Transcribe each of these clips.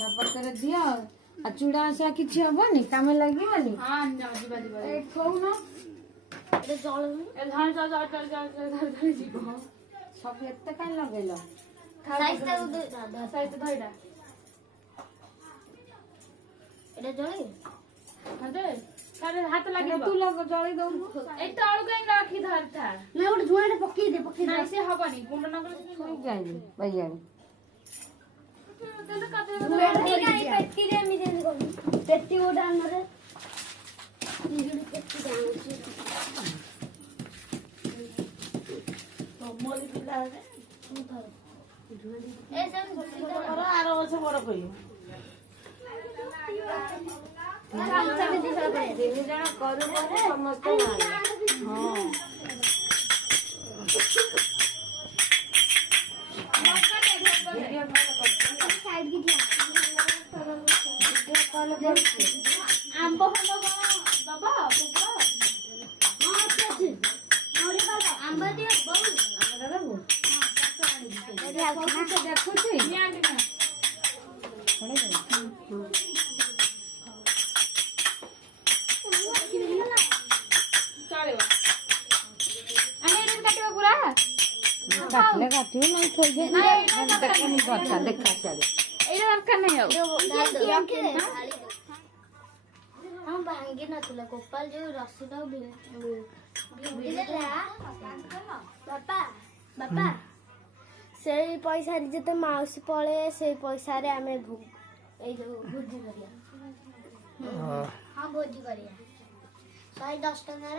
ତାପରେ ଦିଅ ଆଉ ଚୁଡ଼ା ଆସିବା କିଛି ହବନି କାମ ଲାଗିବନି। ହଁ ଯିବା ଯିବା ଏ କହୁନ ଏ ଜଳ ଏ ଧାନ ଜଳ ଯିବ ସବୁ ଏତେ କାଇଁ ଲଗେଇଲ? ସାଇଜଟା ଧଇଟା ଏଟା ଜଳେ ହଁ ଦେ ତାରେ ହାତ ଲାଗିବ। ତୁ ଜଳେଇ ଦଉନୁ ଏଇ ତଳୁ କାଇଁ ରଖି ଧରଥା ନା ଗୋଟେ ଧୂଆଁଟେ ପକେଇ ଦେ ନାଇଁ ସେ ହବନି ଗୁଣ୍ଡ ନ କଲେ ଶୋଇ ଯାଇବି ଭାଇଆଣି ପେଟି ଗୋଟେ ଆନରେ ପେଟି ଆଣୁଛି ଆର ବର୍ଷ ବଡ କରିବ। 3 ଜଣ କରୁ ସମସ୍ତେ ହଁ ଆମ୍ବ ଫାମ୍ବ କଣ ଦବ ଆମ୍ବ ଦିଅ ଦେଖୁଛି କାଟିଲେ କାଟିବ ନାଇଁ ଥୋଇଦେ ଦେଖାନି କଥା ଦେଖା ସିଆଡେ ଏଇଟା ଦରକାର ନାହିଁ ଆଉ ହଁ ଭାଙ୍ଗି ନଥିଲା ଗୋପାଳ ଯୋଉ ରସିଟା ବାପା ବାପା ସେଇ ପଇସାରେ ଯେତେ ମାଉସୀ ପଳେଇ ସେଇ ପଇସାରେ ଆମେ ଏଇ ଯୋଉ ଭୋଜି କରିବା। ହଁ ଭୋଜି କରିବା 110 ଟଙ୍କାର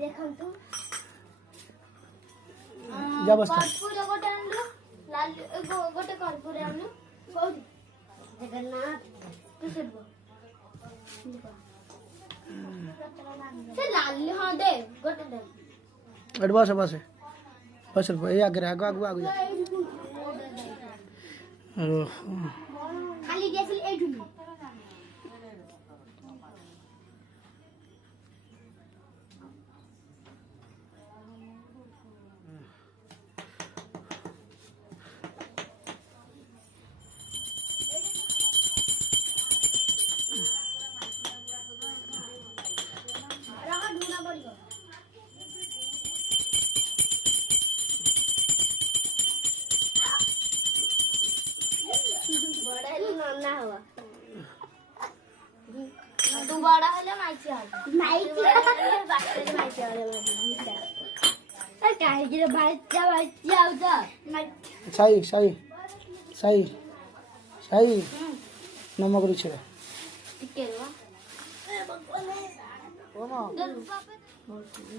ଦେଖନ୍ତୁ କର୍ପୁର ଗୋଟେ ଆଣିଲୁ ଗୋଟେ କର୍ପୁର ଆଣିଲୁ କୋଉଠି ଜଗନ୍ନାଥ ସେ ଲାଲି ହଁ ଦେ ଗୋଟେ ଦେ ଏଠି ବସ ବସ ବସ ଏଇ ଆଗରେ ଆଗ ଆଗ ଆଗ ଯା ଖାଲି ଆସିଲି ଏଇଠୁ तू बड़ा हेले माइची साई साई साई साई नमक रुचि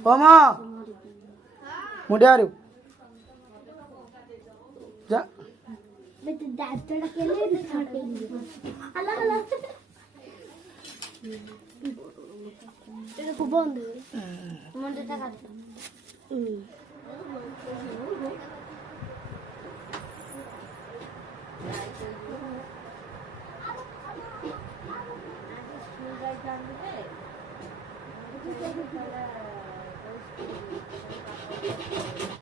ओमा मुंडियारू जा बंद मुंडा काट